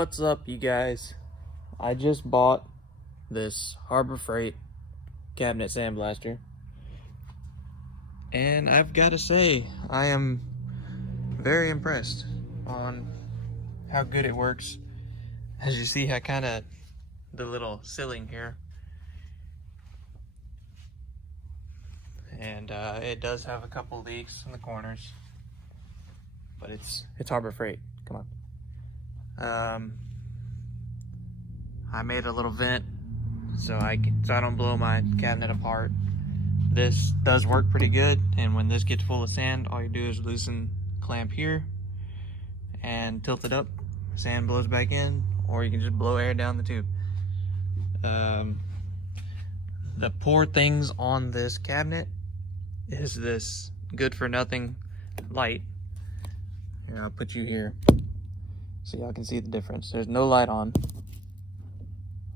What's up, you guys? I just bought this Harbor Freight cabinet sandblaster, and I've got to say I am very impressed on how good it works. As you see, I kind of the little ceiling here, and it does have a couple leaks in the corners, but it's Harbor Freight. Come on. I made a little vent so I don't blow my cabinet apart. This does work pretty good, and when this gets full of sand, all you do is loosen clamp here and tilt it up. Sand blows back in, or you can just blow air down the tube. The poor things on this cabinet is this good for nothing light. Here, I'll put you here so y'all can see the difference. There's no light on.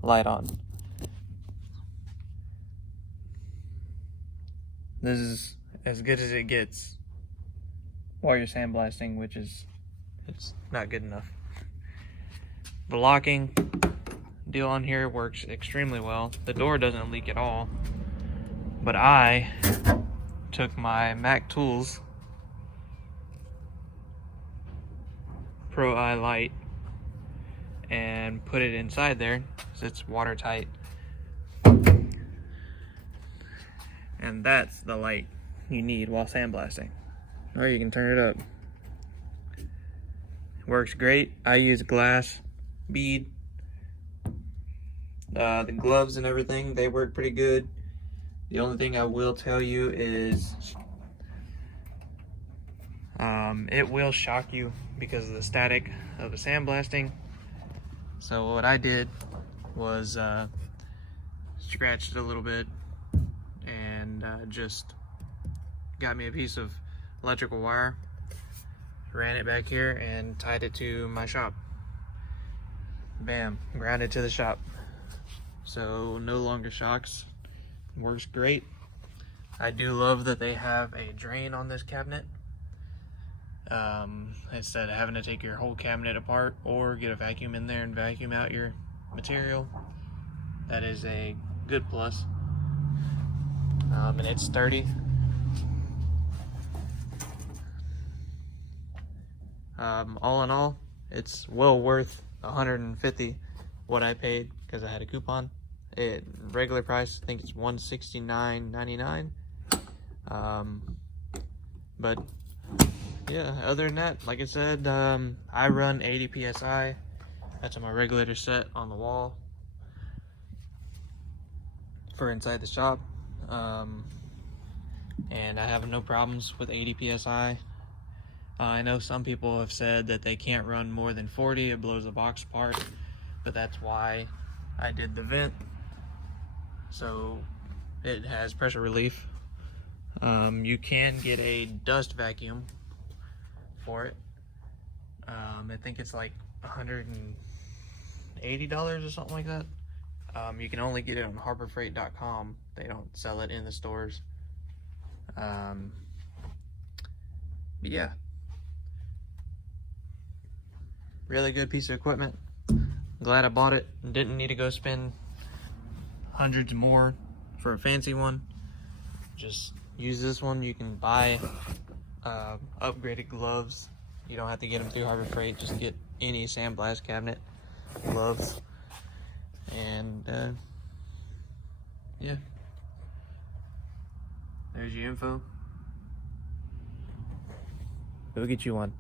Light on. This is as good as it gets while you're sandblasting, which is, it's not good enough. The locking deal on here works extremely well. The door doesn't leak at all, but I took my Mac Tools Pro Eye light and put it inside there so it's watertight. And that's the light you need while sandblasting. Or you can turn it up. It works great. I use glass bead. The gloves and everything, they work pretty good. The only thing I will tell you is it will shock you because of the static of the sandblasting. So what I did was scratched it a little bit and just got me a piece of electrical wire, ran it back here and tied it to my shop. Bam, grounded to the shop. So no longer shocks. Works great. I do love that they have a drain on this cabinet. Instead of having to take your whole cabinet apart or get a vacuum in there and vacuum out your material. That is a good plus. And it's sturdy. All in all, it's well worth $150 what I paid because I had a coupon. Regular price, I think it's $169.99. But yeah, other than that, like I said, I run 80 psi. That's my regulator set on the wall for inside the shop. And I have no problems with 80 psi. I know some people have said that they can't run more than 40, it blows the box apart, but that's why I did the vent, so it has pressure relief. You can get a dust vacuum for it. I think it's like $180 or something like that. You can only get it on harborfreight.com. They don't sell it in the stores. But yeah, really good piece of equipment. Glad I bought it and didn't need to go spend hundreds more for a fancy one. Just use this one. You can buy upgraded gloves. You don't have to get them through Harbor Freight. Just get any sandblast cabinet gloves. And yeah, there's your info. Go get you one.